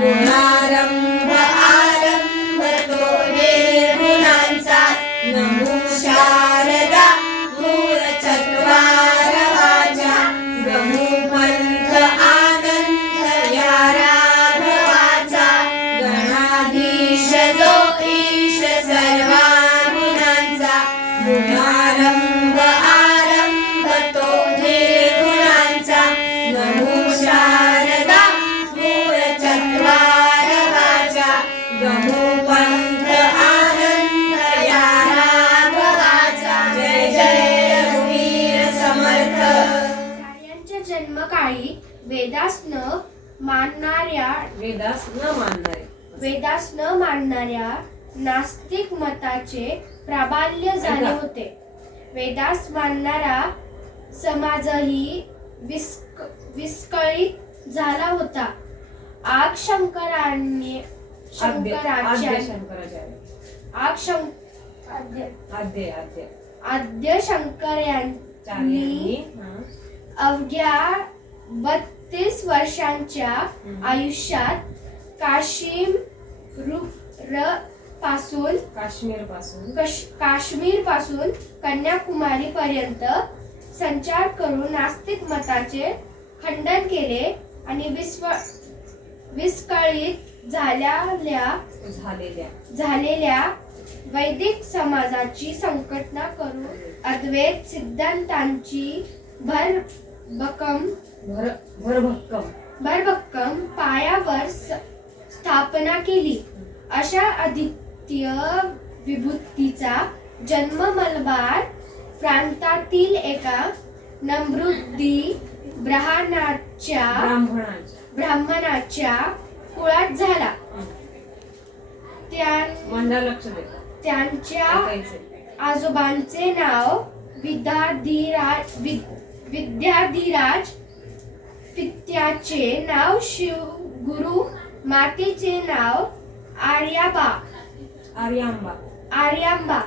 गुणारंभ आरंभ तो निर्गुणांचा नमो शारदा मूळ चत्वार वाचा गमो पंथ आनंद या राघवाचा गणाधीश जो ईश सर्वा गुणांचा गुणारंभ आरंभ तो निर्गुणांचा नमो शारदा मूळ चत्वार वाचा गमो पंथ आनंद या राघवाचा जय जय रघुवीर समर्थ. यांच्या जन्मकाळी वेदास न मानणाऱ्या नास्तिक मताचे प्राबल्य झाले होते. वेदास मानणारा समाजही विस्कळीत झाला होता. आग शंकराचार्यांनी अवघ्या 32 वर्षांच्या आयुष्यात काश्मीर पासून कन्याकुमारी पर्यंत संचार करून नास्तिक मताचे खंडन केले आणि विस्कळीत झालेल्या वैदिक समाजाची संघटना करून अद्वैत सिद्धांतांची भरभक्कम पायावर स्थापना केली. अशा अद्वितीय विभूतीचा जन्म मलबार प्रांतातील एका नमृद्दी ब्राह्मणाच्या कुळात झाला. त्यांच्या आजोबांचे नाव विद्याधिराज, पित्याचे नाव शिवगुरु, मातेचे नाव आर्यांबा.